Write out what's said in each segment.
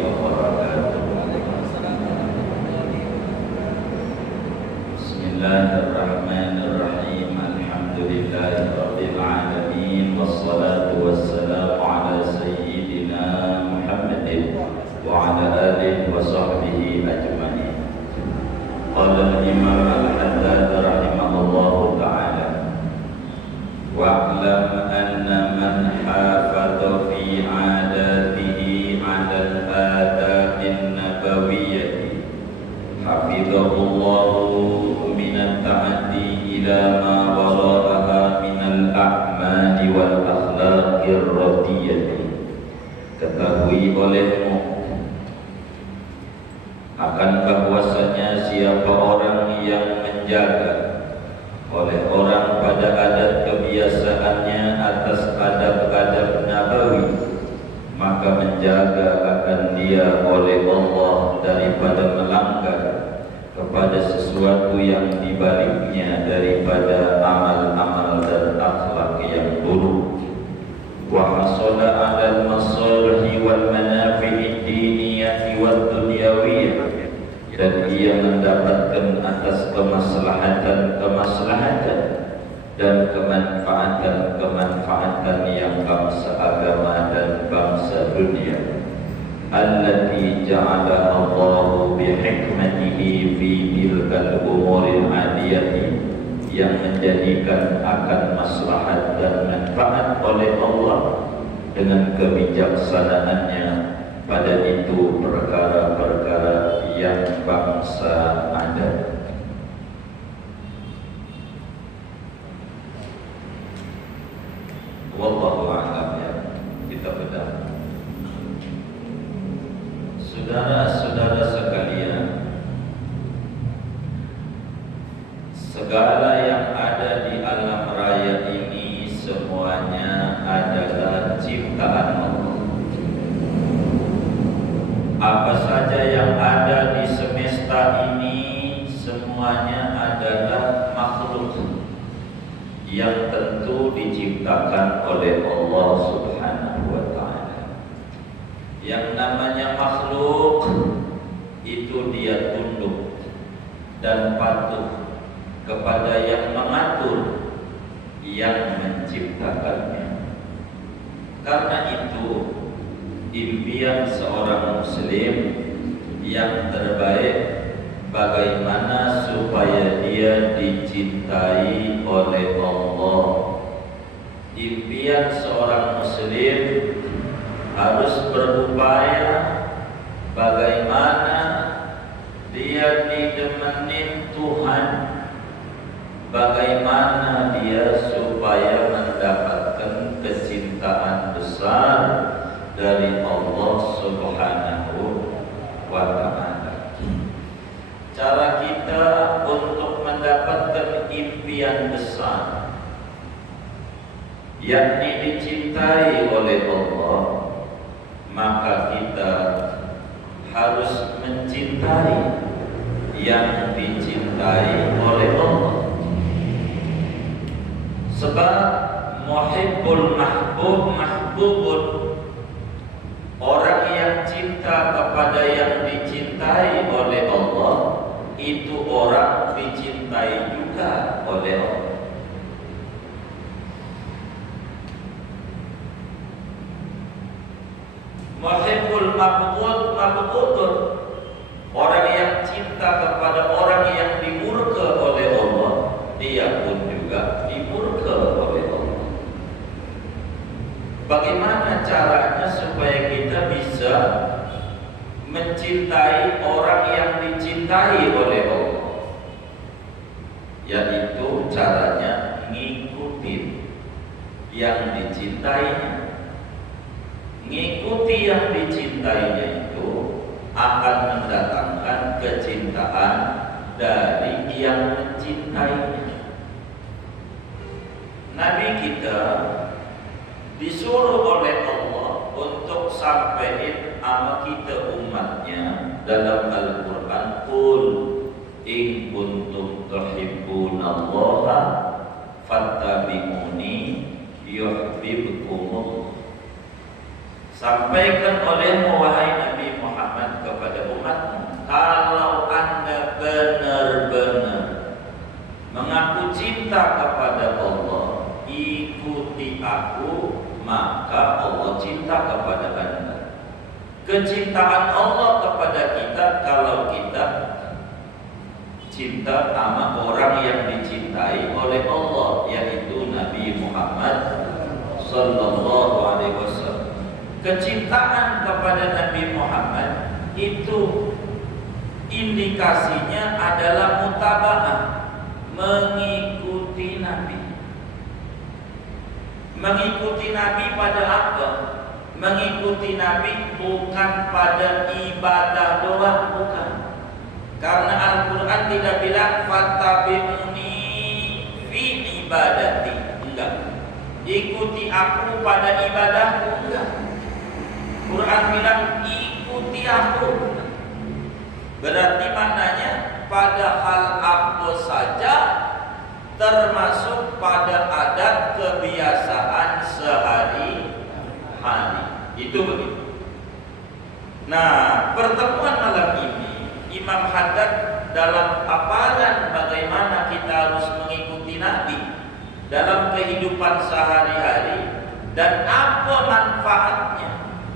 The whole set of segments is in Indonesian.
wabarakatuh. Bismillahirrahmanirrahim. Alhamdulillahirabbil alamin wassalatu wassalamu ala sayyidina Muhammadin wa ala alihi wa sahbihi ajma'in. Qala al-imam al-Haddad rahimahullahu ta'ala wa'lam anna man hafadha fi 'adatihi 'ala al-adabin nabawiyyati hafidhahullahu min at-ta'addi ila ma wara'aha min al-a'mali wal akhlaqir radiyati. Ketahui olehmu akan bahwasanya siapa orang yang menjaga oleh orang pada adat kebiasaannya atas adab-adab nabawi, maka menjaga akan dia oleh Allah daripada melanggar kepada sesuatu yang dibaliknya daripada amal-amal dan akhlak yang buruk. Wa hasala 'alal masalih wal manafi'id diniyah wad dunyawiyah, dan ia mendapatkan atas kemaslahatan dan kemanfaatan yang bangsa agama dan bangsa dunia. Allati ja'ala Allahu bihikmatihi fi tilkal umuril adiyati, yang menjadikan akan maslahat dan manfaat oleh Allah dengan kebijaksanaannya pada itu perkara-perkara yang bangsa ada. Wallahu a'lam. Ya, kita bedah. Saudara-saudara sekalian, segala yang ada di alam raya ini semuanya adalah ciptaan Allah. Apa saja yang ada di semesta ini semuanya adalah makhluk yang tentu diciptakan oleh Allah Subhanahu wa ta'ala. Yang namanya makhluk itu dia tunduk dan patuh kepada yang mengatur, yang menciptakannya. Karena itu impian seorang muslim yang terbaik bagaimana supaya dia dicintai oleh Allah. Impian seorang muslim harus berupaya bagaimana dia didemenin Tuhan, bagaimana dia supaya mendapatkan kecintaan besar dari Allah Subhanahu wa ta'ala. Cara kita untuk mendapatkan impian besar, yakni dicintai oleh Allah, maka kita harus mencintai yang dicintai oleh Allah. Sebab muhibbul mahbub mahbubun, orang yang cinta kepada yang dicintai oleh Allah, itu orang dicintai juga oleh Allah. Muhibbul mabghud mabghudun, orang yang cinta kepada orang yang dimurka oleh Allah, dia pun juga dimurka oleh Allah. Bagaimana caranya supaya kita bisa mencintai orang yang dicintai oleh Allah? Yaitu caranya ngikutin yang dicintainya. Ngikuti yang dicintainya itu akan mendatangkan kecintaan dari yang mencintainya. Nabi kita disuruh oleh Allah untuk sampaikan sama kita umatnya dalam Al-Quran, Qul in kuntum tuhibbunallaha fattabi'uni yuhibbukumullah. Sampaikan olehmu wahai Nabi Muhammad cinta sama orang yang dicintai oleh Allah, yaitu Nabi Muhammad sallallahu alaihi wasallam. Kecintaan kepada Nabi Muhammad itu indikasinya adalah mutaba'ah, mengikuti Nabi. Mengikuti Nabi pada apa? Mengikuti Nabi bukan pada ibadah doang, bukan. Karena Al-Quran tidak bilang fattabi'uni fi ibadati, enggak. Ikuti aku pada ibadahku, enggak. Quran bilang ikuti aku. Berarti maknanya pada hal apa saja, termasuk pada adat kebiasaan sehari-hari. Itu begitu. Nah, pertemuan malam ini Imam Haddad dalam paparan bagaimana kita harus mengikuti Nabi dalam kehidupan sehari-hari dan apa manfaatnya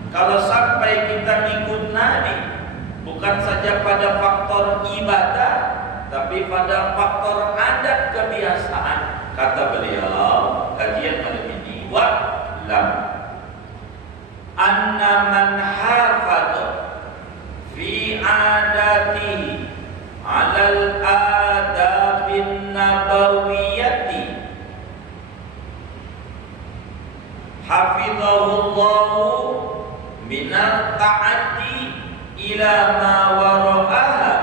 kalau sampai kita ikut Nabi, bukan saja pada faktor ibadah, tapi pada faktor adat kebiasaan. Kata beliau, kajian malam ini, wa'lam anna man hafadha fi adatihi 'alal adabin nabawiyyati hafidhahullahu minal ta'addi ila ma wara'aha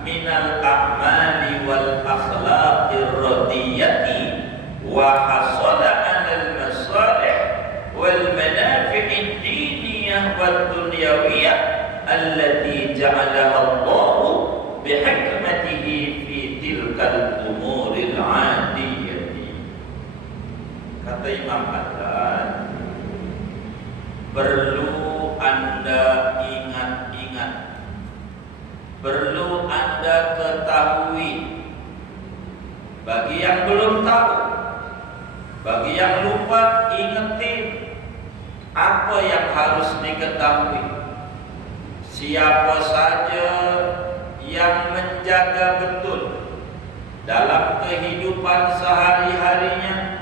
minal a'mali wal akhlaqir radiyati wa hasala 'alal masalih wal manafi'id diniyah wad dunyawiyah allati ja'alaha Allah bihikmatihi fi tilkal umuril 'adiyati. Kata Imam Haddad, perlu Anda ingat-ingat, perlu Anda ketahui. Bagi yang belum tahu, bagi yang lupa, ingetin apa yang harus diketahui. Siapa saja yang menjaga betul dalam kehidupan sehari-harinya,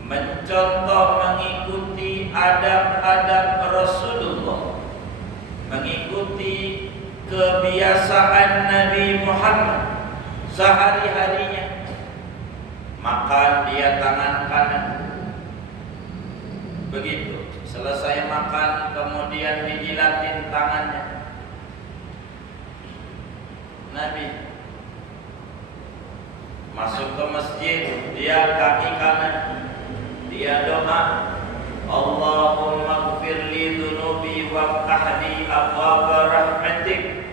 mencontoh, mengikuti adab-adab Rasulullah, mengikuti kebiasaan Nabi Muhammad sehari-harinya, makan dia tangan kanan. Begitu, selesai makan kemudian dijilatin tangannya. Nabi masuk ke masjid, dia kaki kanan, dia doa, Allahumma gfirli dhunubi waftahli abwaba rahmatik.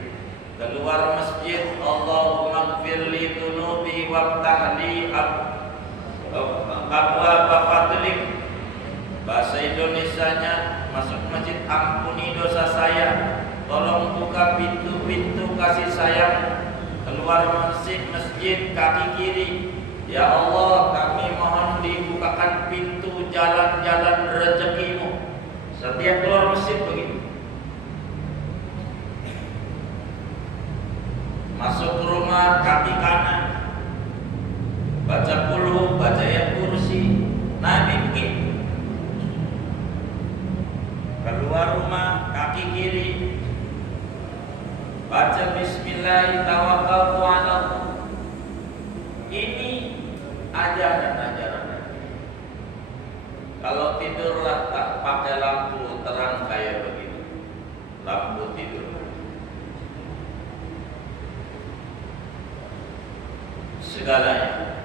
Keluar masjid, Allahumma gfirli dhunubi waftahli abwaba fadlik. Bahasa Indonesianya, masuk masjid, ampuni dosa saya, tolong buka pintu-pintu kasih sayang. Keluar masjid kaki kiri, ya Allah, kami mohon dibukakan pintu jalan-jalan rezekimu. Setiap keluar masjid begitu. Masuk rumah kaki kanan, baca qul, baca ayat kursi. Nabi begitu. Keluar rumah kaki kiri, baca bismillah, tawakkaltu 'ala Allah. Ini ajaran-ajaran. Kalau tidurlah tak pakai lampu terang kayak begitu, lampu tidur. Segalanya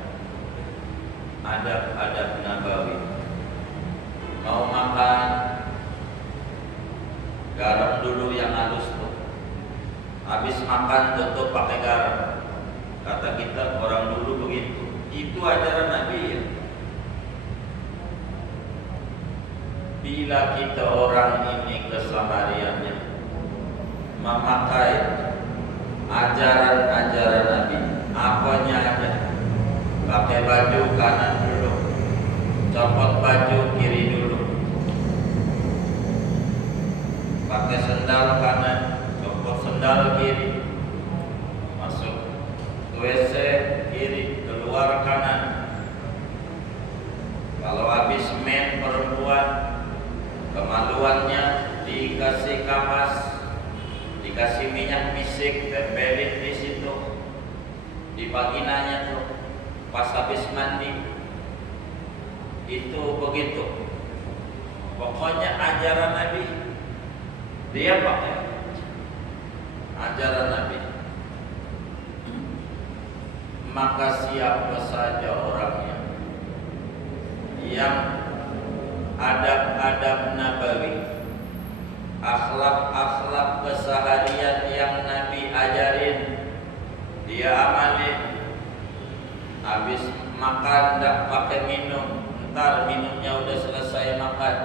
adab-adab nabawi. Mau makan, garam dulu yang halus tuh. Habis makan tutup pakai garam. Kata kita orang dulu begitu. Itu ajaran Nabi ya. Bila kita orang ini kesehariannya memakai ajaran-ajaran Nabi, apanya aja, pakai baju kanan dulu, copot baju kiri dulu, pakai sendal kanan, copot sendal kiri, masuk ke WC minyak misik, tempelin di situ, di vaginanya tuh, pas habis mandi. Itu begitu. Pokoknya ajaran Nabi dia pakai ajaran Nabi. Maka siapa saja orangnya yang adab-adab nabawi, akhlak-akhlak keseharian yang Nabi ajarin, dia amalin. Habis makan tidak pakai minum, ntar minumnya udah selesai makan,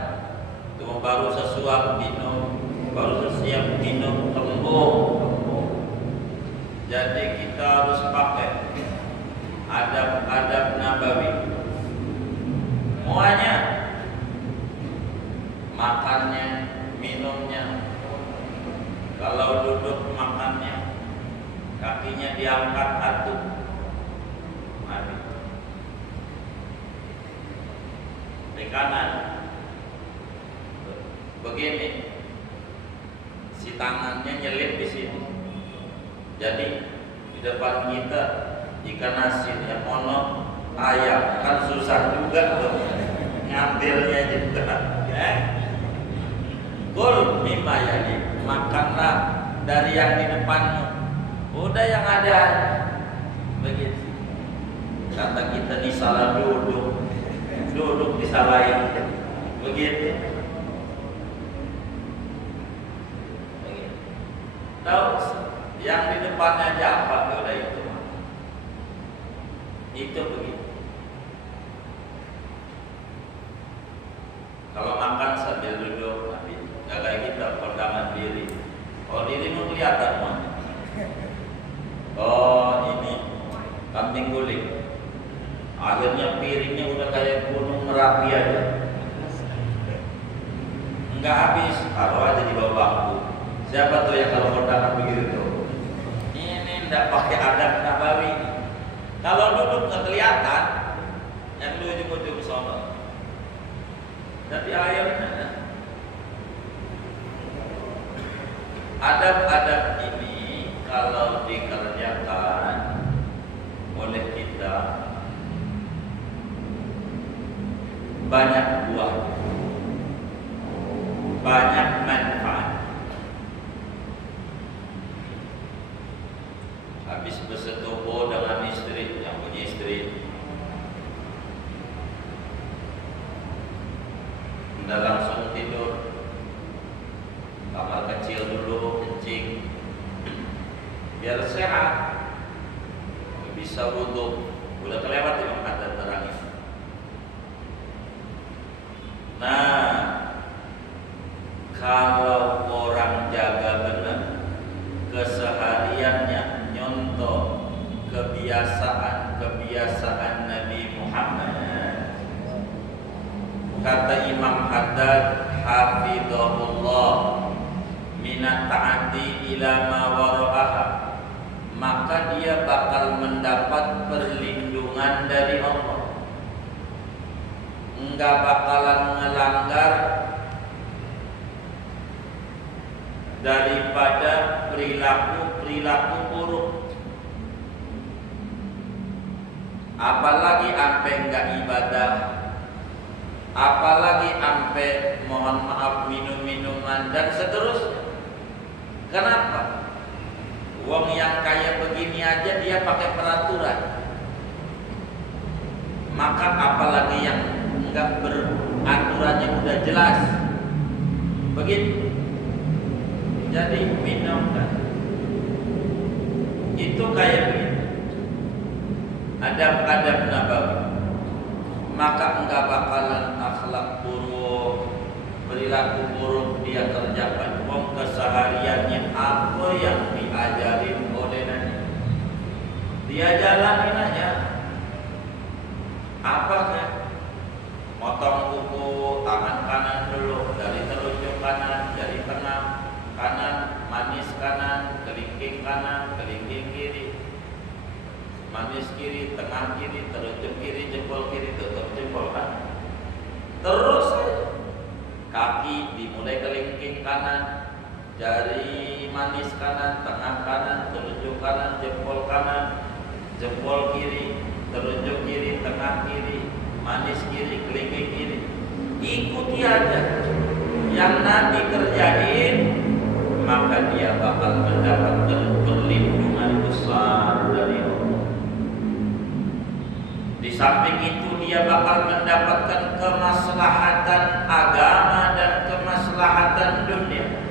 cuma baru sesuap minum, baru sesiap minum, tembung. Jadi kita harus pakai adab-adab nabawi. Semuanya, makannya, minumnya. Kalau duduk makannya, kakinya diangkat atuh. Mari. Di kanan. Begini. Si tangannya nyelip di sini. Jadi di depan kita jika nasinya ono ayam kan susah juga tuh ngambilnya juga, ya. Kul mimma yali, makanlah dari yang di depanmu. Udah yang ada begitu. Kata kita nih salah duduk disalahin begitu. Tahu yang di depannya aja apa udah itu. Itu begitu. Kalau makan sambil duduk, nggak kayak kita pegangan diri. Kalau diri mau kelihatan semuanya. Oh ini kambing guling. Akhirnya piringnya udah kayak gunung Merapi aja. Enggak habis, taruh aja di bawah bangku. Siapa tuh yang kalau pegangan begitu tuh? Ini nggak pakai adab nabawi. Kalau duduk nggak kelihatan, yang di ujung-ujung sono. Tapi akhirnya adab-adab ini kalau dikerjakan oleh kita banyak buah, banyak manfaat. Habis bersetubuh dengan istri, yang punya istri, udah langsung tidur, kamar kecil dulu, kencing, biar sehat, bisa wudhu. Udah kelewat dengan kata terangis. Nah, kalau orang jaga benar kesehariannya, nyontoh kebiasaan Nabi Muhammad. Kata Imam Haddad hafizahullah, minat ta'ati ila ma wara'aha, maka dia bakal mendapat perlindungan dari Allah. Enggak bakalan melanggar daripada perilaku buruk. Apalagi sampai enggak ibadah, apalagi sampai mohon maaf minum-minuman dan seterusnya. Kenapa? Wong yang kayak begini aja dia pakai peraturan. Maka apalagi yang enggak beraturannya udah jelas. Begitu. Jadi minum kan. Itu kayak begini. Adab-adab nabawi. Maka enggak bakalan akhlak buruk, perilaku buruk dia kerjakan. Wong kesehariannya apa yang diajarin oleh Nabi, dia jalanin aja. Apa kan? Potong kuku tangan kanan dulu, dari telunjuk kanan, jari tengah kanan, manis kanan, kelingking kanan, kelingking kiri, manis kiri, tengah kiri, telunjuk kiri, jempol kiri, tutup jempol kanan. Terus kaki dimulai kelingking kanan, Jari manis kanan, tengah kanan, telunjuk kanan, jempol kiri, telunjuk kiri, tengah kiri, manis kiri, kelingking kiri. Ikuti aja yang Nabi kerjain, maka dia bakal mendapatkan perlindungan besar dari Allah. Di samping itu dia bakal mendapatkan kemaslahatan agama dan kemaslahatan dunia.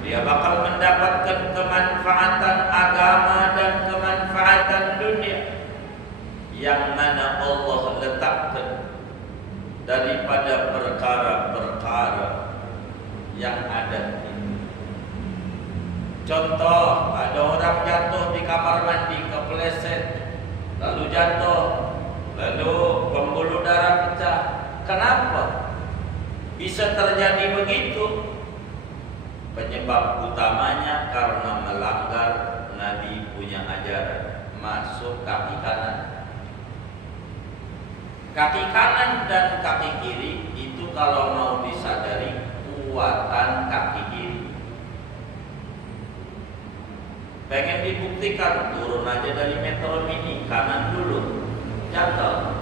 Dia bakal mendapatkan kemanfaatan agama dan kemanfaatan dunia yang mana Allah letakkan daripada perkara-perkara yang ada ini. Contoh, ada orang jatuh di kamar mandi, kepleset, lalu jatuh, lalu pembuluh darah pecah. Kenapa bisa terjadi begitu? Penyebab utamanya karena melanggar Nabi punya ajaran, masuk kaki kanan. Kaki kanan dan kaki kiri itu kalau mau disadari kuatan kaki kiri. Pengen dibuktikan, turun aja dari metro mini, kanan dulu, jatuh.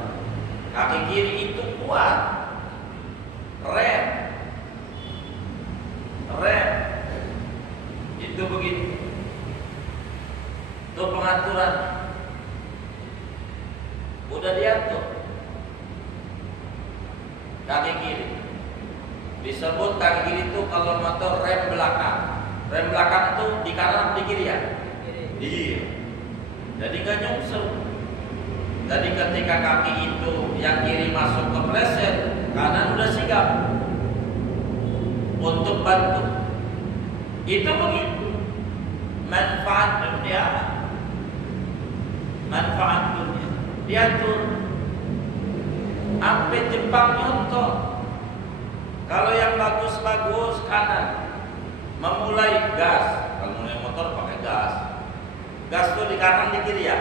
Kaki kiri itu kuat, rem, itu begitu. Itu pengaturan. Udah diatur. Kaki kiri disebut kaki kiri itu kalau motor rem belakang. Rem belakang itu di kanan di kiri ya? Iya. Jadi gak nyungsel. Jadi ketika kaki itu yang kiri masuk ke pleset, kanan udah sigap untuk bantu. Itu begitu. Manfaat dunia. Manfaat dunia diatur. Sampai Jepang nyontoh. Kalau yang bagus-bagus kanan, memulai gas. Kalau mulai motor pakai gas. Gas tuh di kanan di kiri ya.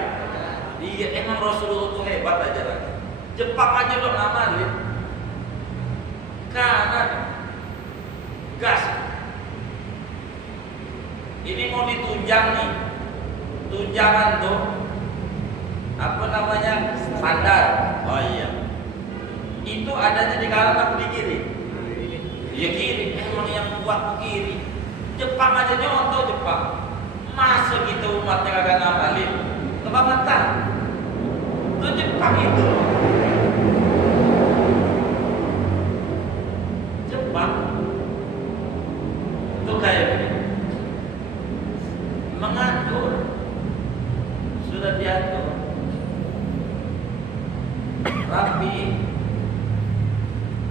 Iya, emang Rasulullah tuh hebat aja lagi. Jepang aja lo ngamalin. Kanan, gas. Ini mau ditunjang nih. Tunjangan tuh apa namanya? Standar. Oh iya. Itu adanya di kanan atau di kiri? Ya kiri. Emang yang kuat kiri. Jepang aja nyontoh Jepang. Masa gitu umatnya kagak ngamalin? Kebangetan. Itu Jepang itu. Jepang. Itu kayak begini. Mengatur. Sudah diatur. Rapi.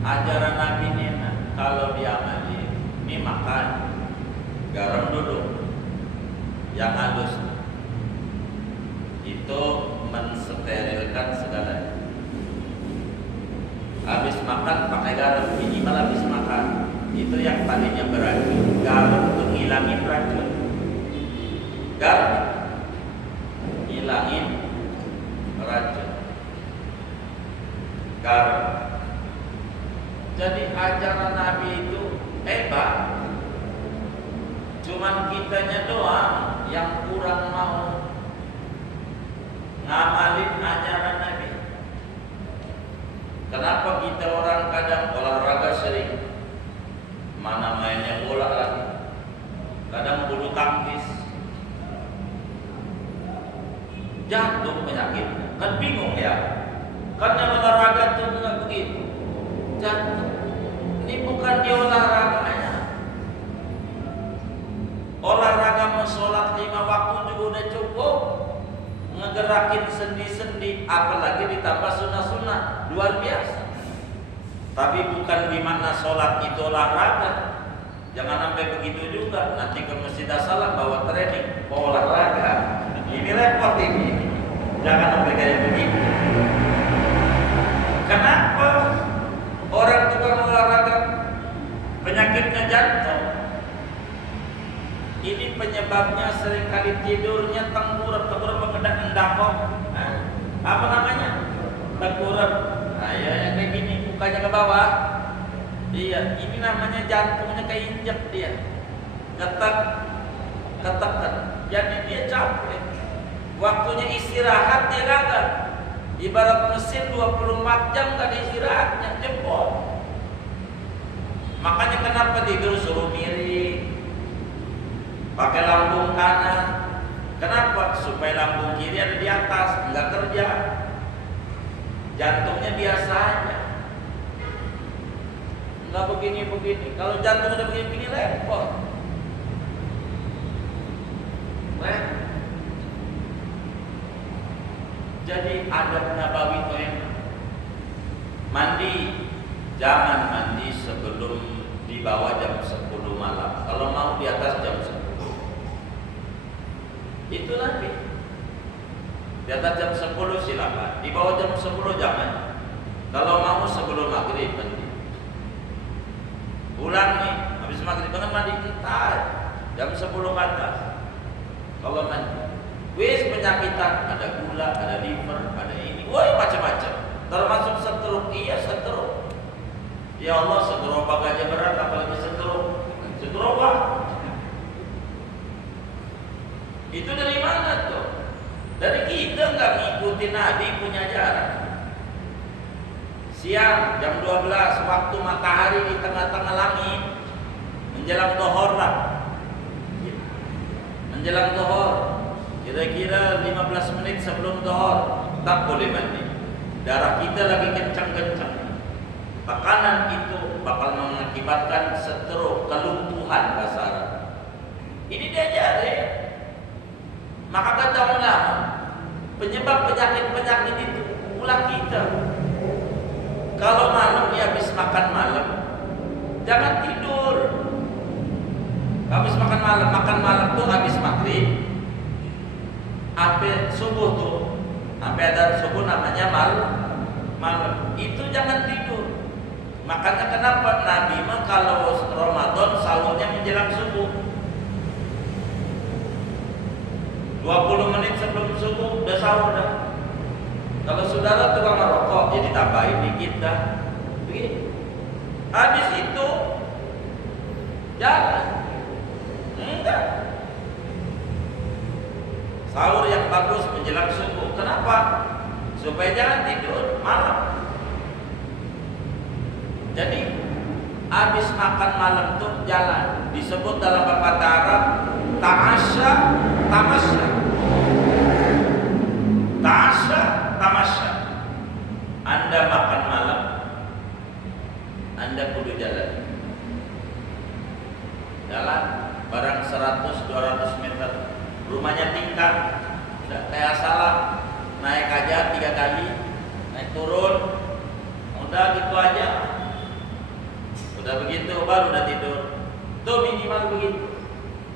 Ajaran Nabi ini kalau diamali, ini makan garam dulu, yang halus itu mensterilkan segalanya. Habis makan pakai garam, minimal habis makan itu yang tadinya beracun, garam itu ngilangin racun. Garam ngilangin racun. Garam. Jadi ajaran Nabi itu hebat. Cuman kitanya doang yang kurang mau ngamalin ajaran Nabi. Kenapa kita orang kadang olahraga sering, mana mainnya bola lagi, kadang bulu tangkis, jatuh penyakitnya. Kan bingung ya, karena olahraga itu nggak begitu. Jatuh. Ini bukan di olahraganya. Olahraga mensolat 5 waktu juga udah cukup. Ngegerakin sendi-sendi, apalagi ditambah sunnah-sunnah, luar biasa. Tapi bukan di mana sholat itu olahraga. Jangan sampai begitu juga. Nanti ke masjid salam bawa training, bawa olahraga. Ini repot ini. Jangan sampai kayak begitu. Kenapa? Orang tukang olahraga penyakitnya jantung. Ini penyebabnya seringkali tidurnya tengkurap mengendap kok. Apa namanya? Tengkurap. Nah, ya yang kayak gini, mukanya ke bawah. Iya, ini namanya jantungnya keinjek dia. ketekan. Jadi dia capek. Waktunya istirahat dia gagal. Ibarat mesin 24 jam gak ada istirahatnya, jebol. Makanya kenapa tidur suruh miring, pakai lambung kanan. Kenapa? Supaya lambung kiri ada di atas, nggak kerja. Jantungnya biasa aja, nggak begini-begini. Kalau jantung udah begini-begini repot. Jadi adab nabawi itu enak. Mandi, jangan mandi sebelum di bawah jam 10 malam. Kalau mau di atas jam 10. Itu nanti. Di atas jam 10 silakan. Di bawah jam 10 jangan. Kalau mau sebelum maghrib mandi. Pulang nih, habis maghrib kan mandi entar jam 10 ke atas. Kalau mandi, wis penyakitan, ada gula, ada liver, ada ini, woi macam-macam. Termasuk stroke, iya stroke. Ya Allah, stroke aja berat, apalagi stroke. Stroke apa? Itu dari mana tuh? Dari kita nggak ngikutin Nabi punya jarak. Siang jam 12 waktu matahari di tengah-tengah langit menjelang zuhur lah. Menjelang zuhur kira-kira 15 menit sebelum zuhur tak boleh mandi. Darah kita lagi kencang-kencang. Tekanan itu bakal mengakibatkan stroke, kelumpuhan bahasa Arab. Ini diajarin. Maka kata ulama, penyebab penyakit-penyakit itu ulah kita. Kalau malam dia habis makan malam, jangan tidur. Habis makan malam tuh habis maghrib, sampai subuh tuh, sampai ada subuh namanya malam. Itu jangan tidur. Makanya kenapa Nabi mah kalau Ramadan sahurnya menjelang subuh. 20 menit sebelum subuh udah sahur dah. Kalau saudara tukang merokok jadi tambahin dikit dah. Begini. Habis itu jalan. Enggak. Sahur yang bagus menjelang subuh. Kenapa? Supaya jangan tidur malam. Jadi habis makan malam tuh jalan. Disebut dalam bahasa Arab tamasya. Anda makan malam, Anda kudu jalan. Jalan barang 100-200 meter. Rumahnya tingkat, tidak kayak salah. Naik aja 3 kali, naik turun. Udah gitu aja. Udah begitu baru udah tidur. Tuh minimal begitu.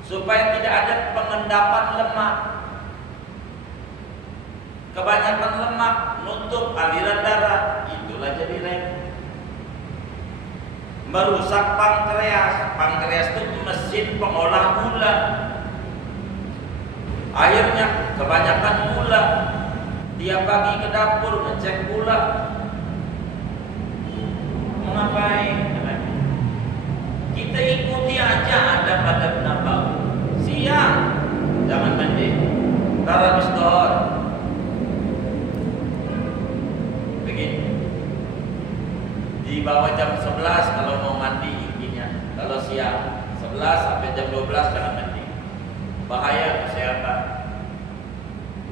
Supaya tidak ada pengendapan lemak. Kebanyakan lemak nutup aliran darah, itulah jadi repot. Merusak pankreas. Pankreas itu mesin pengolah gula. Akhirnya kebanyakan gula. Tiap pagi ke dapur ngecek gula. Mau ngapain? Kita ikuti aja adab-adab nabawi. Siang jangan mandi. Ntar habis zuhur. Begini. Di bawah jam 11 kalau mau mandi intinya. Kalau siang 11 sampai jam 12 jangan mandi. Bahaya kesehatan.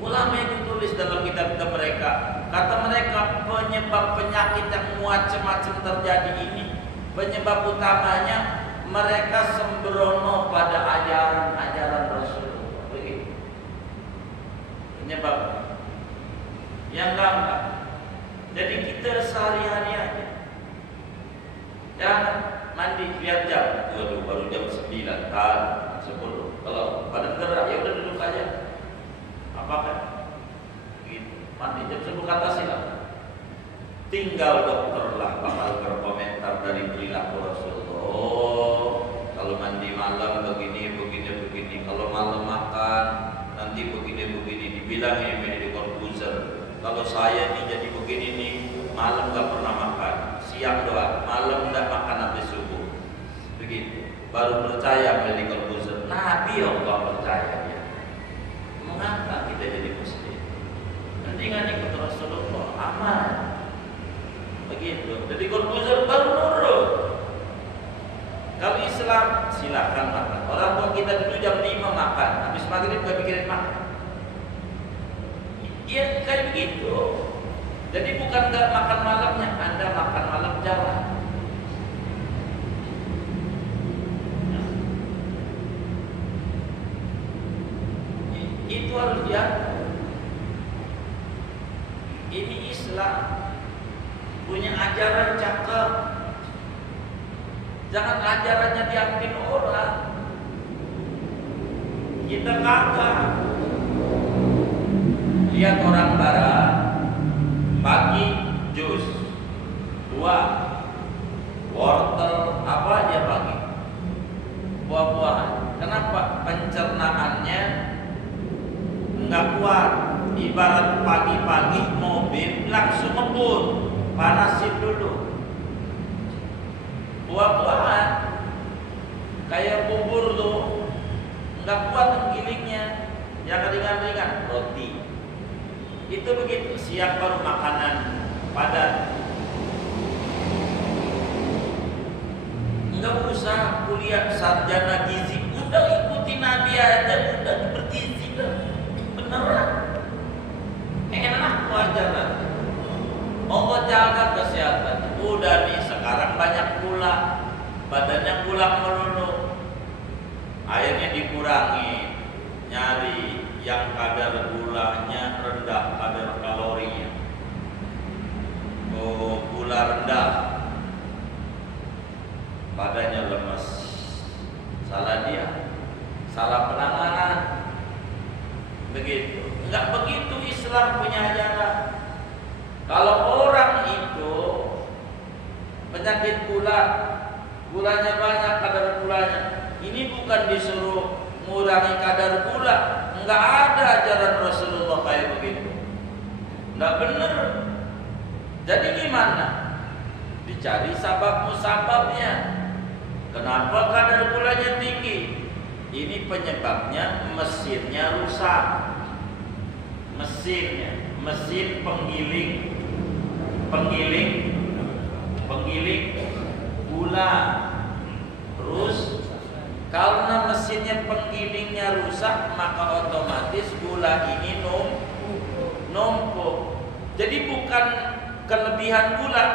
Ulama itu tulis dalam kitab-kitab mereka. Kata mereka penyebab penyakit yang macam-macam terjadi ini, penyebab utamanya mereka sembrono pada ajaran-ajaran Rasulullah. Begitu. Penyebab yang gampang. Jadi kita sehari-hari aja. Jangan mandi lihat jam. Waduh, baru jam 9 kan 10. Kalau pada gerak ya udah duduk aja. Apa kan? Gitu. Mandi jam 10 ke atas silakan. Tinggal dokter lah bakal berkomentar dari perilaku Rasulullah. Oh, kalau mandi malam begini. Kalau malam makan nanti begini. Dibilang ini Medical Corbuzier. Kalau saya nih jadi begini nih, malam gak pernah makan, siang doang, malam gak makan habis subuh. Begitu. baru percaya medical buzzer. Nabi Allah percaya ya. Mengapa kita jadi muslim? Mendingan ikut Rasulullah, aman. Begitu. Medical buzzer baru nurut. Kalau Islam silakan makan. Orang tua kita dulu jam 5 makan, habis maghrib gak mikirin makan. Iya kayak begitu. Jadi bukan gak makan malamnya, Anda makan malam jalan. Itu harus diatur. Ini Islam punya ajaran cakep. Jangan ajarannya diambil orang. Kita kagak. Lihat orang barat, pagi jus, buah, wortel, apa aja pagi, buah-buahan. Kenapa? Pencernaannya enggak kuat. Ibarat pagi-pagi mobil langsung ngebut, panasin dulu. Buah-buahan kayak bubur tuh enggak kuat gilingnya, yang ringan-ringan, roti. Itu begitu, siap baru makanan padat. Enggak usah kuliah sarjana gizi, udah ikuti Nabi aja, udah bergizi dah. Beneran enak ajaran. Allah jaga kesehatan. Udah nih sekarang banyak gula, badannya gula melulu. Airnya dikurangi, nyari yang kadar gulanya rendah, kadar kalorinya. Oh, gula rendah, badannya lemes. Salah dia, salah penanganan. Begitu. Enggak begitu Islam punya ajaran. Kalau orang itu penyakit gula, gulanya banyak, kadar gulanya, ini bukan disuruh mengurangi kadar gula. Enggak ada ajaran Rasulullah kayak begitu. Enggak benar. Jadi gimana? Dicari sabab-musababnya. Kenapa kadar gulanya tinggi? Ini penyebabnya mesinnya rusak. Mesin penggiling gula. Terus karena mesinnya penggilingnya rusak, maka otomatis gula ini numpuk. Jadi bukan kelebihan gula.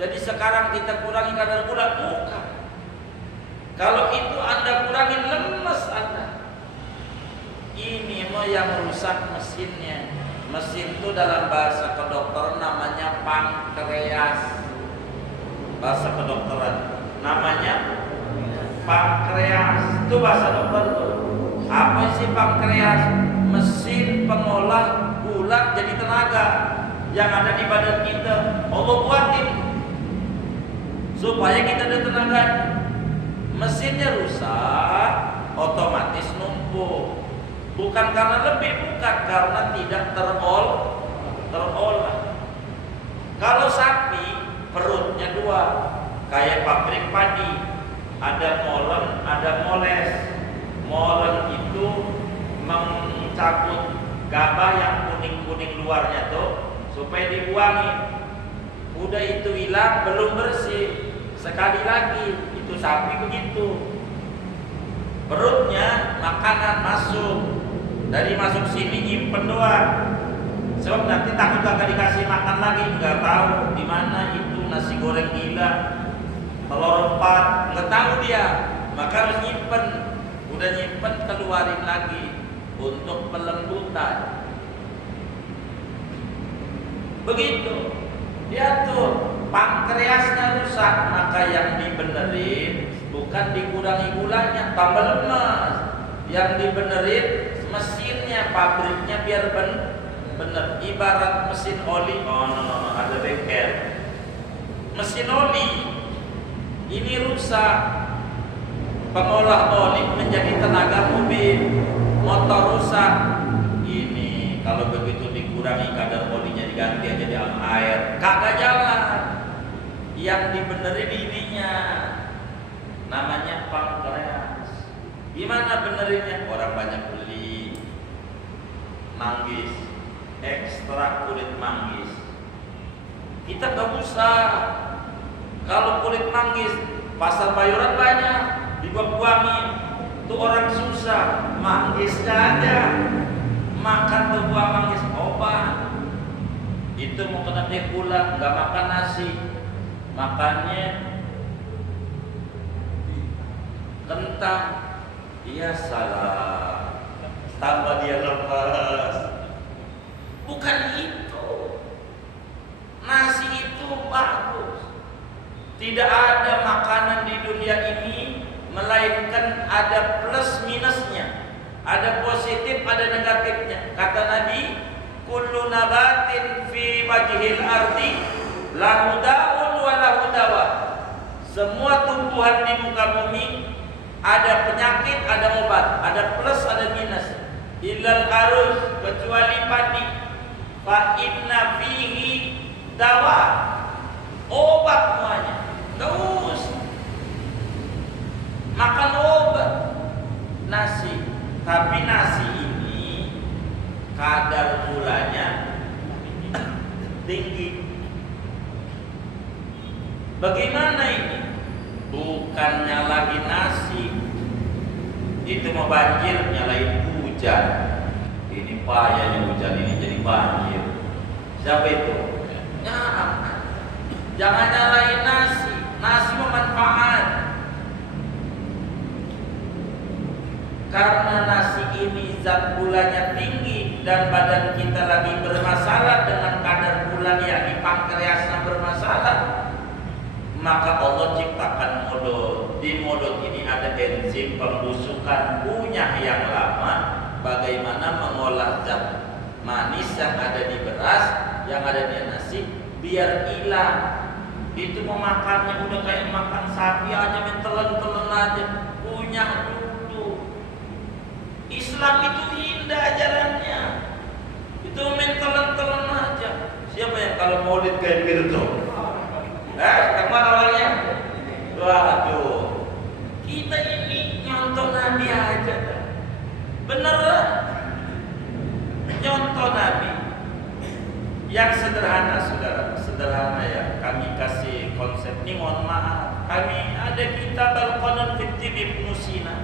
Jadi sekarang kita kurangi kadar gula, bukan. Kalau itu Anda kurangi, lemes Anda. Ini mau yang rusak mesinnya. Mesin itu dalam bahasa kedokteran namanya pankreas. Bahasa kedokteran namanya pankreas. Itu bahasa dokter tuh. Apa sih pankreas? Mesin pengolah gula jadi tenaga yang ada di badan kita. Allah buatin supaya kita ada tenaga. Mesinnya rusak, otomatis numpuk. Bukan karena lebih, bukan karena tidak terolah. Kalau sapi perutnya dua, kayak pabrik padi, ada molen, ada moles. Molen itu mencabut gabah yang kuning-kuning luarnya tuh supaya dibuangi. Udah itu hilang, belum bersih, sekali lagi itu sapi begitu. Perutnya makanan masuk, dari masuk sini nyimpen doang. Sebab nanti takut gak dikasih makan lagi, nggak tahu di mana itu nasi goreng gila, telur 4, nggak tahu dia, maka harus nyimpen. Udah nyimpen, keluarin lagi untuk pelembutan. Begitu diatur. Pankreasnya rusak, maka yang dibenerin bukan dikurangi gulanya, tambah lemas. Yang dibenerin mesinnya, pabriknya biar bener. Ibarat mesin oli, ada bengkel. Mesin oli ini rusak, pengolah oli menjadi tenaga mobil. Motor rusak, ini kalau begitu dikurangi kadar olinya, diganti aja di air, kagak jalan. Yang dibenerin ininya, namanya Gimana benerinnya? Orang banyak beli manggis, ekstrak kulit manggis. Kita gak usah. Kalau kulit manggis pasar Bayoran banyak, dibuang-buangin. Itu orang susah, manggis gak ada. Makan tuh buah manggis obat. Itu mau kena dia pulang, gak makan nasi, makannya kentang. Iya salah, tambah dia lepas. Bukan itu. Nasi itu bagus. Tidak ada makanan di dunia ini melainkan ada plus minusnya, ada positif, ada negatifnya. Kata Nabi, kullu nabatin fi wajhil ardi lahu da'un wa lahu dawa. Semua tumbuhan di muka bumi ada penyakit, ada obat, ada plus, ada minus. Illal aruz, kecuali padi. Fa inna fihi dawa, obat semuanya. Terus makan obat, nasi. Tapi nasi ini kadar gulanya tinggi. Bagaimana ini? Bukannya lagi nasi, itu mau banjir nyalain hujan. Ini payahnya hujan ini jadi banjir. Siapa itu? Jangan nyalain nasi. Nasi bermanfaat. Karena nasi ini zat gulanya tinggi dan badan kita lagi bermasalah dengan kadar gula yang di pankreasnya bermasalah, maka Allah ciptakan modot. Di modot ini ada enzim pembusukan kunyah yang lama, bagaimana mengolah zat manis yang ada di beras, yang ada di nasi, biar hilang. Itu memakannya udah kayak makan sapi aja, mentelen-telen aja, kunyah dulu. Islam itu indah jalannya, itu mentelen-telen aja. Siapa yang kalau maulid kayak gitu? Kemana orangnya? Waduh, kita ini nyontoh Nabi aja, bener lah. Nyontoh Nabi yang sederhana, saudara, sederhana ya. Kami kasih konsep ini, mohon maaf, kami ada kitab Al-Qanun Fittib Ibn Sina.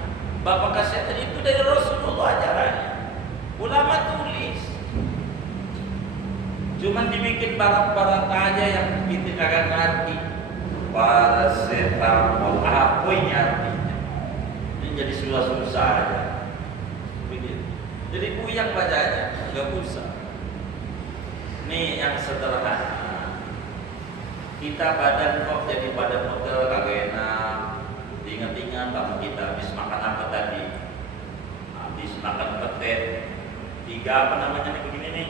Bapak kasih itu dari Rasulullah ajarannya. Ulama tulis, cuman dibikin barat-barat aja yang kita kagak ngerti. Paracetamol apa ini artinya? Ini jadi susah-susah aja. Begitu. Jadi buyang bacanya, nggak usah. Nih yang sederhana. Kita badan kok jadi badan model kagak enak. Ingat-ingat kamu kita habis makan apa tadi? Habis makan pete. 3 apa namanya nih begini nih?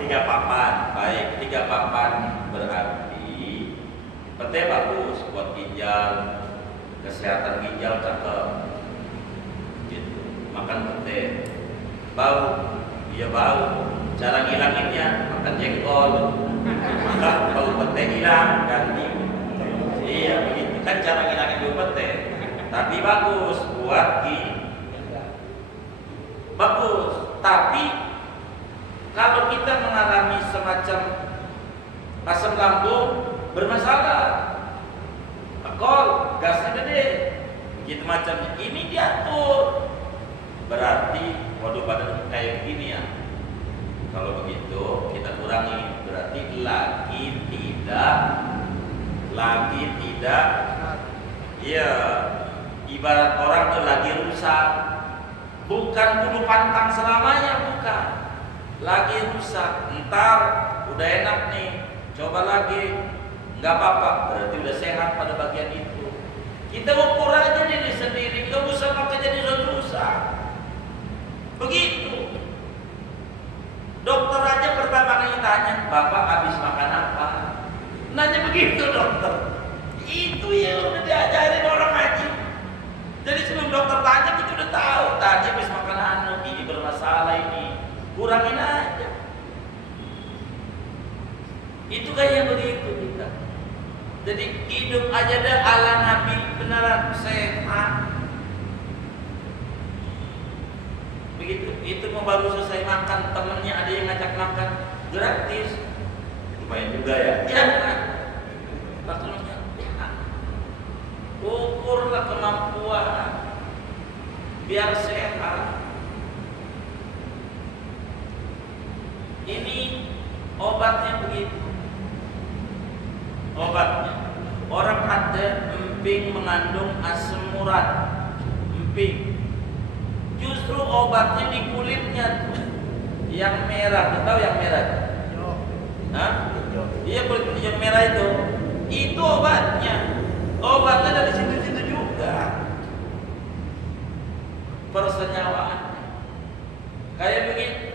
3 papan. Baik, 3 papan berarti pete bagus buat ginjal, kesehatan ginjal cakep. Gitu. Makan pete. Bau, dia bau. Cara ngilanginnya makan jengkol. Maka bau pete hilang ganti. Iya begitu kan cara ngilangin bau pete. Tapi bagus buat bagus. Tapi kalau kita mengalami semacam asam lambung bermasalah, alkohol, gasnya gede, begitu macamnya, ini diatur. Berarti waduh badan kayak begini ya. Kalau begitu kita kurangi, berarti lagi tidak, ya ibarat orang tuh lagi rusak, bukan bulu pantang selamanya, bukan, lagi rusak. Ntar udah enak nih, coba lagi, nggak apa-apa, berarti udah sehat pada bagian itu. Kita ukur aja diri sendiri, nggak usah pakai jadi susah. Begitu. Dokter aja pertama kali tanya, Bapak habis makan apa? Nanya begitu dokter. Itu ya udah diajarin orang haji. Jadi sebelum dokter tanya kita udah tahu, tadi habis makan ini bermasalah ini. Kurangin aja. Itu kayak begitu kita. Jadi hidup aja dah ala Nabi beneran sehat. begitu. Itu mau baru selesai makan, temennya ada yang ngajak makan gratis. Lumayan juga ya. Jangan. Maksudnya, ukurlah kemampuan biar sehat. Ini obatnya begitu. Obatnya. Orang ada emping mengandung asam urat. Emping. Justru obatnya di kulitnya tuh. Yang merah, tahu yang merah? Hah? Iya, kulit yang merah itu. Itu obatnya. Obatnya dari situ-situ juga. Persenyawaan. Kayak begitu.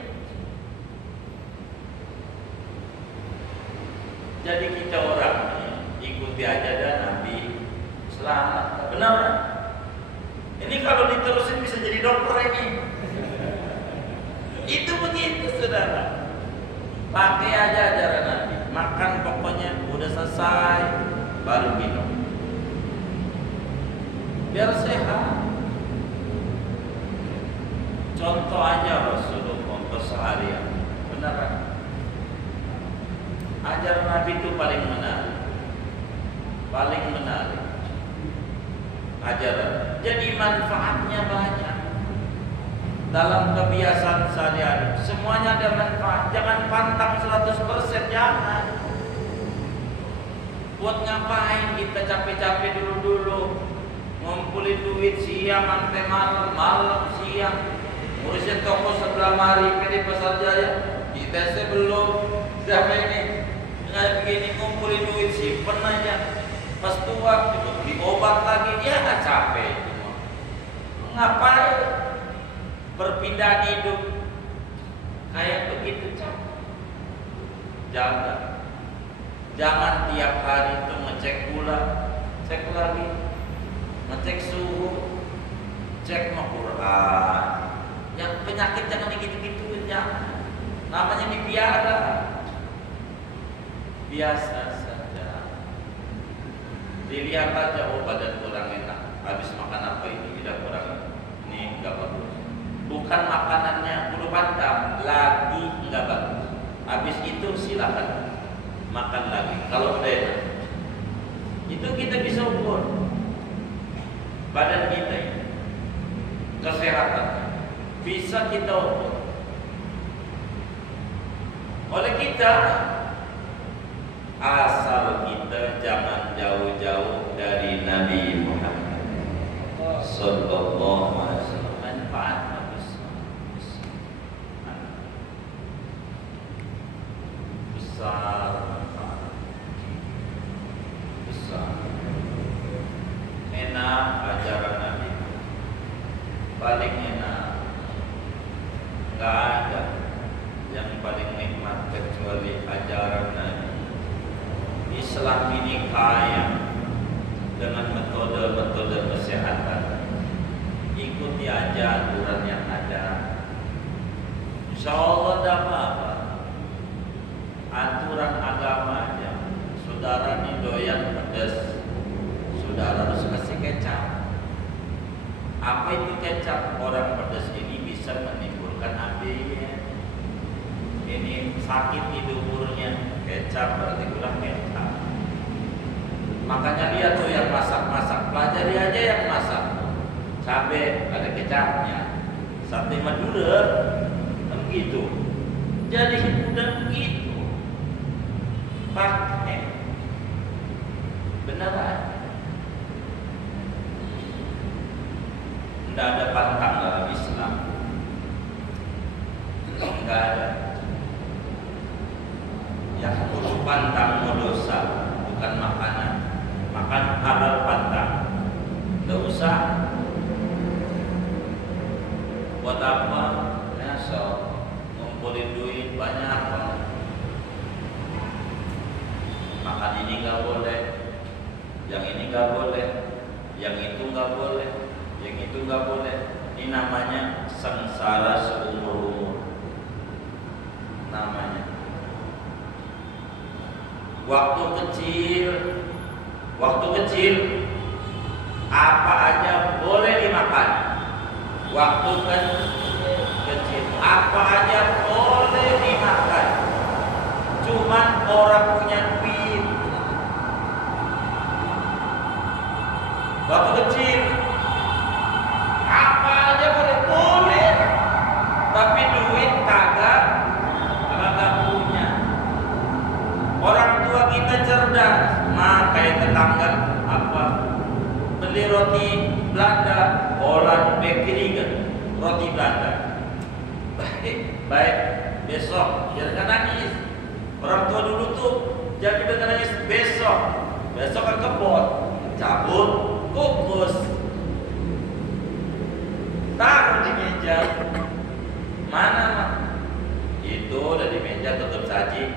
Jadi kita orang ikuti aja dan Nabi selamat. Benar? Ini kalau diterusin bisa jadi dokter ini. Itu begitu, saudara. Pakai aja ajaran Nabi. Makan pokoknya udah selesai baru minum. Biar sehat. Contoh aja Rasulullah untuk seharian. Benar? Ajaran Nabi itu paling menarik. Paling menarik. Ajaran. Jadi manfaatnya banyak. Dalam kebiasaan sehari-hari semuanya ada manfaat. Jangan pantang 100%, jangan. Buat ngapain kita capek-capek dulu-dulu ngumpulin duit siang sampai malam, malam siang ngurusin toko sebelah mari di Pasar Jaya. Kita belum siapa ini dengan begini ngumpulin duit simpen aja. Pas tua beli obat lagi, ya nggak capek. Ngapain berpindah hidup kayak begitu? Jaga. Jangan tiap hari itu ngecek gula, cek lagi, ngecek suhu, cek Quran. Yang penyakit jangan digitu-gituin, jangan. Namanya dipiara. Biasa saja. Dilihat aja, oh badan kurang enak. Habis makan apa ini tidak kurang. Ini enggak bagus. Bukan makanannya bulu pantang, lagi enggak bagus. Habis itu silakan makan lagi. Kalau udah enak, itu kita bisa ukur badan kita ini, kesehatan bisa kita ukur. Oleh kita, asal kita jangan jauh-jauh dari Nabi Muhammad Sallallahu Alaihi Wasallam. Manfaat besar, besar. Enak ajaran Nabi, paling enak. Gak ada yang paling nikmat kecuali ajaran Nabi. Islam ini kaya dengan metode-metode kesehatan. Ikuti aja aturan yang ada. Insya Allah tidak apa-apa. Aturan agama aja. Saudara ini doyan pedas, saudara harus kasih kecap. Apa itu kecap? Orang pedas ini bisa menimbulkan ABY. Ini sakit di duburnya, kecap berarti kurang kecap. Makanya lihat tuh yang masak-masak, pelajari aja yang masak. Cabai ada kecapnya, sate Madura begitu. Jadi udah begitu. Pakai beneran. Tidak ada pantang dalam Islam. Tidak ada. Yang kudu pantang mau dosa, bukan makanan. Makan halal pantang. Tidak usah. Buat apa? Nyasar, ngumpulin duit banyak banget. Makan ini nggak boleh, yang ini nggak boleh, yang itu nggak boleh, yang itu nggak boleh. Ini namanya sengsara seumur-umur. Namanya. Waktu kecil, apa aja boleh dimakan. Waktu kan tapi duit kagak punya. Orang tua kita cerdas, kayak tetangga apa beli roti Belanda, Holland bakery kan, roti Belanda. Baik, besok jangan nangis. Orang tua dulu tuh jadi dengan nangis besok ke kebun, cabut, kukus, taruh di meja. Mana mah? Itu udah di meja tutup saji.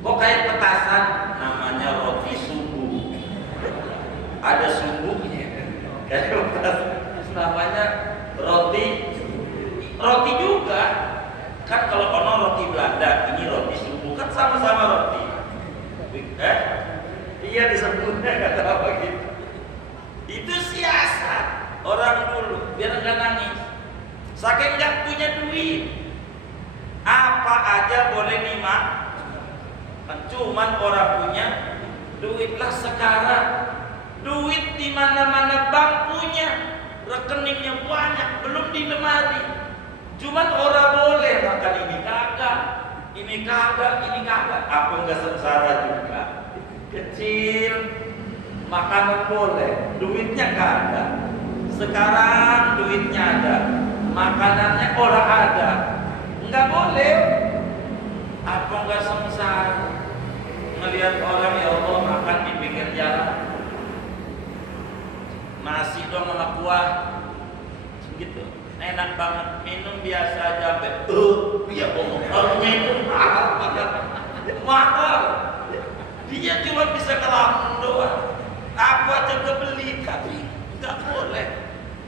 Kok kayak petasan? Namanya roti subuh. Ada subuhnya. Kayak petasan. Namanya roti juga. Kan kalau kono roti Belanda, ini roti subuh, kan sama-sama roti. Iya disebutnya kata apa gitu. Itu siasat orang dulu biar nggak nangis. Saking nggak punya duit, apa aja boleh dimakan. Cuman orang punya duit lah. Sekarang duit di mana-mana bank punya, rekeningnya banyak, belum di lemari. Cuman orang boleh makan ini kagak, ini kagak. Apa enggak sengsara juga? Kecil, makanan boleh, duitnya kagak. Sekarang duitnya ada, makanannya orang ada, enggak boleh. Apa enggak sengsara ngelihat orang ya Allah makan di pinggir jalan, nasi dong sama kuah gitu, enak banget, minum biasa aja ya Allah, kalau minum mahal. Dia cuma bisa ke lambung doang, apa aja beli, tapi nggak boleh.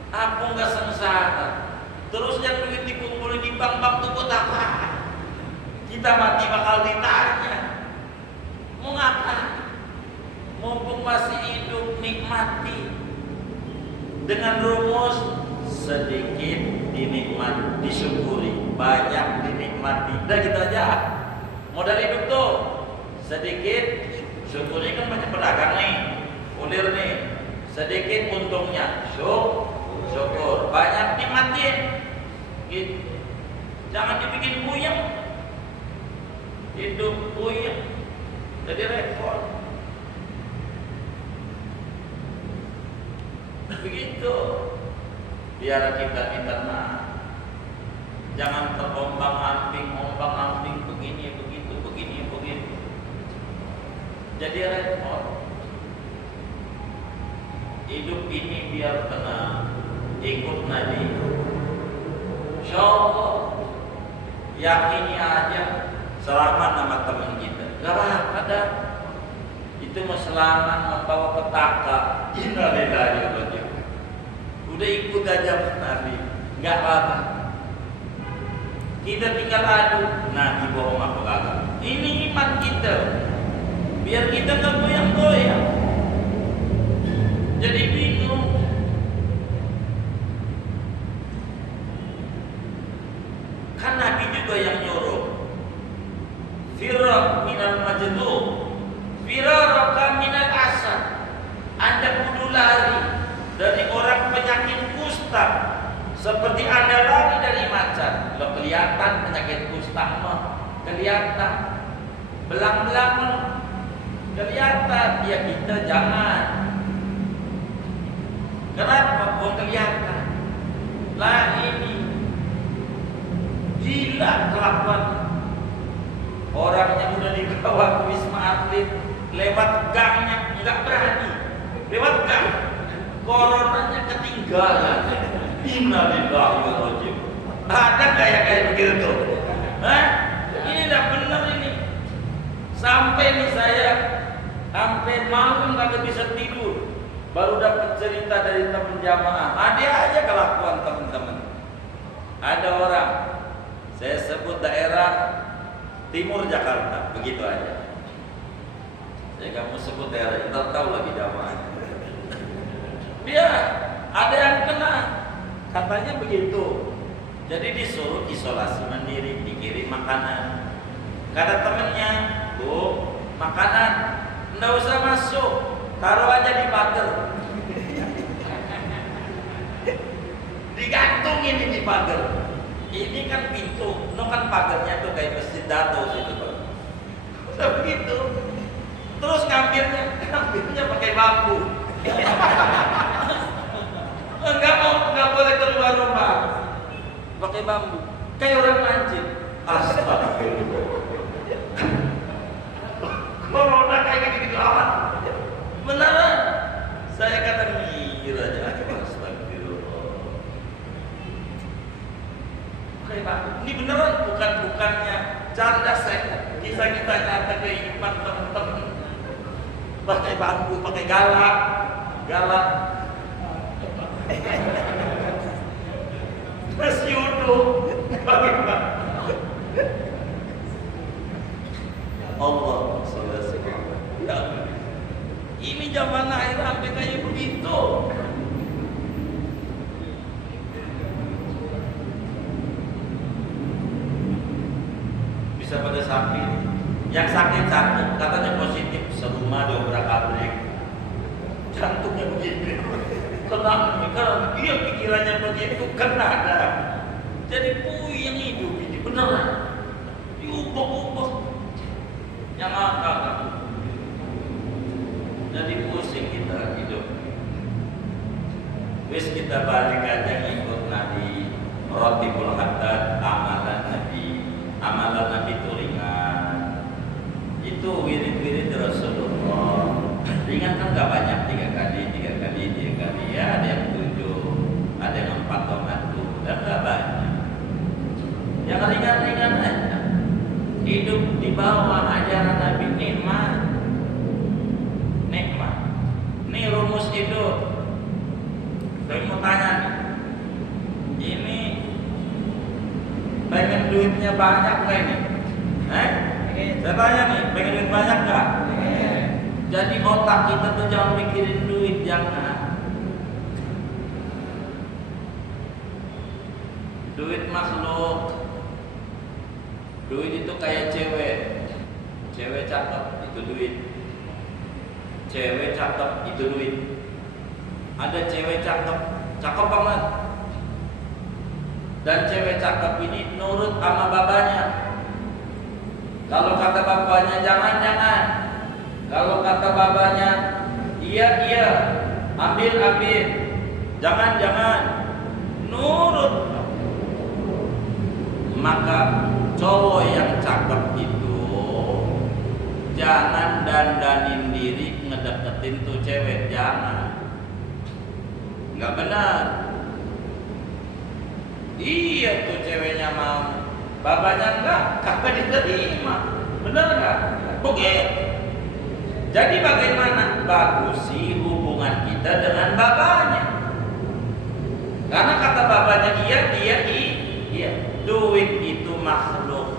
Apa nggak sengsara? Terus yang duit dikumpulin di bank tuh buat apa? Kita mati bakal ditanya. Mau ngapa? Mumpung masih hidup, nikmati. Dengan rumus sedikit dinikmati, disyukuri, banyak dinikmati. Udah gitu aja. Modal hidup tuh sedikit syukuri, kan banyak pedagang nih, kulir nih, sedikit untungnya syukur, banyak nikmatin gitu. Jangan dibikin puyeng, hidup puyeng jadi repot. Begitu biar kita mah jangan terombang-ambing, begini begitu. Jadi repot. Hidup ini biar tenang, ikut Nabi. Insyaallah yakini aja selamat nama teman kita. Gak ada. Itu mau selamat membawa petaka. Innalillahi wa inna ilaihi raji'un. Udah ikut aja Nabi, nggak apa-apa. Kita tinggal adu, Nabi bohong apa kagak. Ini iman kita, biar kita nggak goyang-goyang. Jadi bingung. Kan Nabi juga yang nyuruh. Firra minal majnun, firaraka minal asad. Anda kudu lari dari orang penyakit kusta seperti Anda lari dari macan. Lo kelihatan penyakit kusta mah, kelihatan belang-belang kelihatan, ya kita jangan. Kenapa? Kok kelihatan? Lah ini gila kelakuan orang yang udah dibawa ke Wisma Atlet, lewat gangnya nggak berani, lewat gang, coronanya ketinggalan. Innalillahi wa inna ilaihi raji'un. Ada kayak begitu? Hah? Ini udah bener ini. Sampai nih saya sampai malam nggak bisa tidur, baru dapat cerita dari teman jamaah. Ada aja kelakuan teman-teman. Ada orang, saya sebut daerah Timur Jakarta, begitu aja. Saya nggak mau sebut daerah, kita tahu lagi jamaah. Dia ada yang kena, katanya begitu. Jadi disuruh isolasi mandiri, dikirim makanan. Kata temennya, Bu, makanan nggak usah masuk, taruh aja di pagar. Di digantungin ini pagar. Ini kan pintu, kan pagarnya tuh kayak masjid Dato gitu Pak. Udah begitu. Terus ngambilnya pakai bambu. Enggak boleh keluar rumah. Pakai bambu. Kayak orang mancing. Astagfirullah. Corona kayak gitu amat. Beneran. Saya kata mikir aja. Astagfirullah. Pakai bambu. Ini beneran bukannya cerdas saya. Kisah kita nyata kehidupan teman-teman. Pakai bambu, pakai galak. Terus yuduh pakai bambu. Allah selesai. Ya, ini zaman akhir sampai kayak begitu. Bisa pada sakit. Yang sakit satu katanya positif, serumah dobrak-abrik. Jantungnya begini. Kenapa? Karena dia pikirannya begitu, kena ada. Jadi puyeng hidup ini beneran. Diubah-ubah. Yang akal. Jadi pusing kita hidup. Wis kita balik aja ikut Nabi. Rotibul haddad amalan Nabi itu ringan. Itu wirid-wirid Rasulullah. Ringan kan gak banyak, 3 kali ya, ada yang 7, ada yang 4,1, dan gak banyak. Yang ringan-ringan aja. Hidup di bawah ajaran Nabi nikmat. Ini rumus hidup. Saya mau tanya nih, ini pengen duitnya banyak nggak ini? Saya tanya nih, pengen duit banyak nggak? Jadi otak kita tuh jangan mikirin duit, jangan. Duit makhluk. Duit itu kayak cewek. Cewek cakep itu duit. Cewek cakep itu duit. Ada cewek cakep banget. Dan cewek cakep ini nurut sama babanya. Kalau kata bapaknya jangan. Kalau kata babanya iya. Ambil. Jangan. Nurut. Maka cowok yang cakep itu jangan dandanin diri ngedeketin tuh cewek, jangan. Nggak benar. Iya tuh ceweknya mau, babanya enggak, kagak diterima. Benar nggak? Begitu. Jadi bagaimana? Bagusi hubungan kita dengan babanya. Karena kata babanya iya. Duit itu makhluk.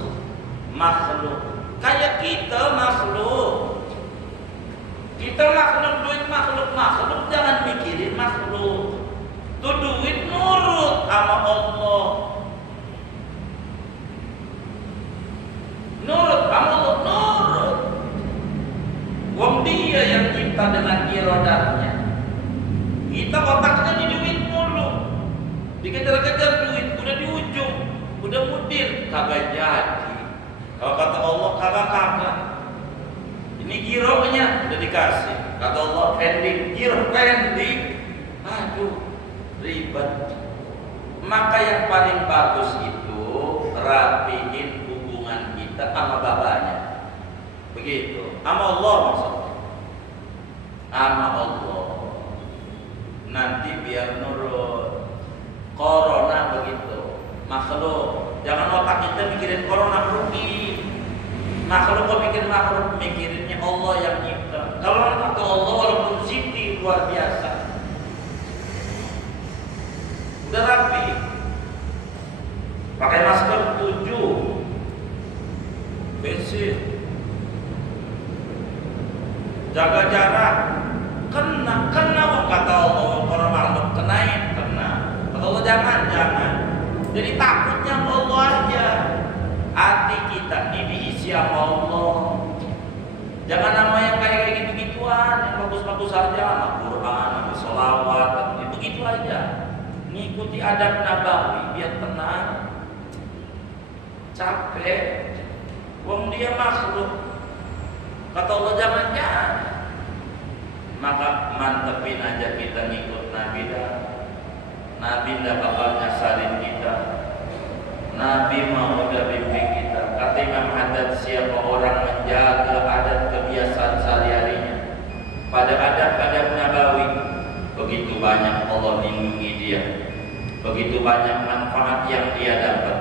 Kayak kita makhluk. Kita makhluk, duit makhluk. Jangan mikirin makhluk. Tuh duit nurut sama Allah. Nurut. Wong dia yang cipta dengan iradahnya. Kita otaknya di duit mulu. Dikejar-kejar duit, udah di ujung, udah mudir, kagak jadi. Kalau kata Allah kagak. Ini gironya udah dikasih. Kata Allah pending, giro pending. Aduh, ribet. Maka yang paling bagus itu rapiin hubungan kita sama babanya. Begitu. Sama Allah maksudnya. Sama Allah. Nanti biar nurut. Corona begitu. Makhluk. Jangan otak kita mikirin corona rugi. Makhluk kok mikirinnya Allah yang nyipta. Kalau kata Allah walaupun siti luar biasa. Udah rapi. Pakai masker 7. Bensin. Jaga jarak. Kena kata Allah orang makhluk kenain. Kata Allah jangan. Jadi takutnya sama Allah aja. Hati kita ini diisi sama Allah. Jangan nama yang kayak gitu-gituan, yang bagus-bagus aja, sama Quran, sama sholawat, begitu aja. Ngikuti adab nabawi biar tenang. Capek, wong dia makhluk. Kata Allah jangan. Maka mantepin aja kita ngikut Nabi dah. Nabi dah bakal nyasarin kita. Nabi mau udah bimbing kita. Kata Imam Haddad, siapa orang menjaga adat kebiasaan sehari-harinya pada adab-adab nabawi, begitu banyak Allah lindungi dia, begitu banyak manfaat yang dia dapat,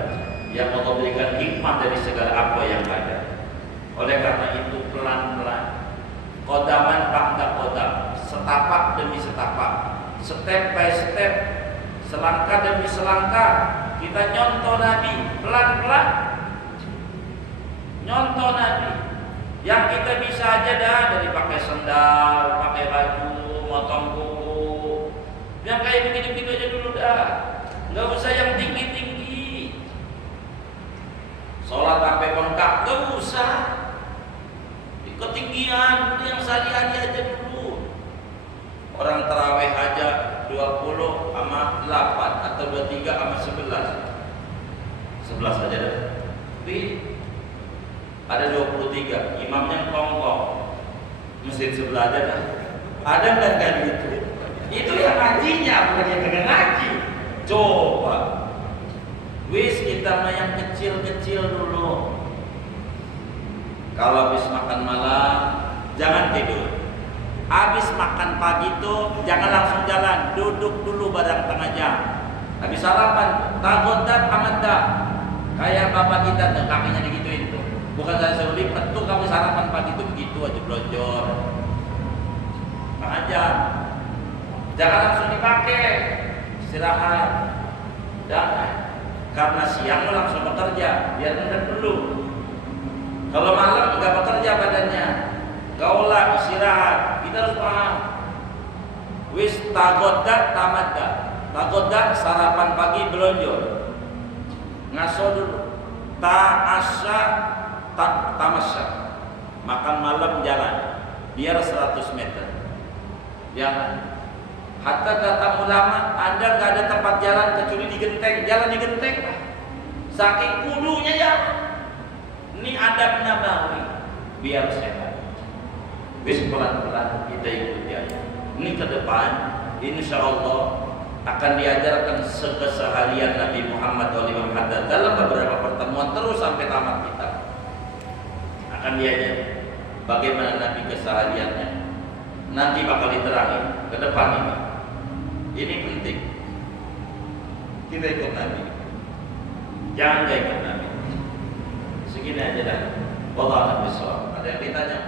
yang Allah berikan hikmah dari segala apa yang ada. Oleh karena itu pelan-pelan, kodaman ba'da kodam, setapak demi setapak, step by step, selangkah demi selangkah, kita nyontoh Nabi pelan-pelan. Nyontoh Nabi. Yang kita bisa aja dah, dari pakai sendal, pakai baju, motong kuku. Yang kayak begitu-begitu aja dulu dah. Nggak usah yang tinggi-tinggi. Sholat sampai bengkak, nggak usah. Ketinggian yang sehari-hari aja dulu. Orang taraweh aja 20 sama 8 atau 23 sama 11. 11 aja dah. Tapi ada 23, imamnya kongkong. Masjid sebelah aja dah. Ada nggak kayak gitu? Itu yang ngajinya, bukan yang tengah ngaji. Coba. Wis kita mah yang kecil-kecil dulu. Kalau habis makan malam, jangan tidur. Habis makan pagi tuh jangan langsung jalan, duduk dulu barang tengah jam. Habis sarapan, tagodat amadah. Kayak bapak kita tuh kakinya digituin tuh. Bukan saya suruh lipat tuh, kamu sarapan pagi tuh begitu aja blonjor. Tengah jam. Jangan langsung dipakai. Istirahat. Jangan. Karena siang langsung bekerja, biar ngendap dulu. Kalau malam nggak bekerja badannya, gaulah istirahat. Kita harus paham. Wis tagodat tamadda. Tagodat sarapan pagi belonjor. Ngaso dulu. Ta'asya tamasya. Makan malam jalan. Biar 100 meter. Jangan. Hatta kata ulama, Anda nggak ada tempat jalan kecuali di genteng. Jalan di genteng. Saking kudunya ya. Ini adab nabawi biar sehat. Wis pelan-pelan kita ikuti aja. Ini ke depan insya Allah akan diajarkan keseharian Nabi Muhammad SAW dalam beberapa pertemuan terus sampai tamat kita. Akan diajar bagaimana Nabi kesehariannya. Nanti bakal diterangin ke depan ini. Ini penting. Kita ikut Nabi. Jangan ikut Nabi. Segini aja dah. Wallahu a'lam bishawab. Ada yang ditanya?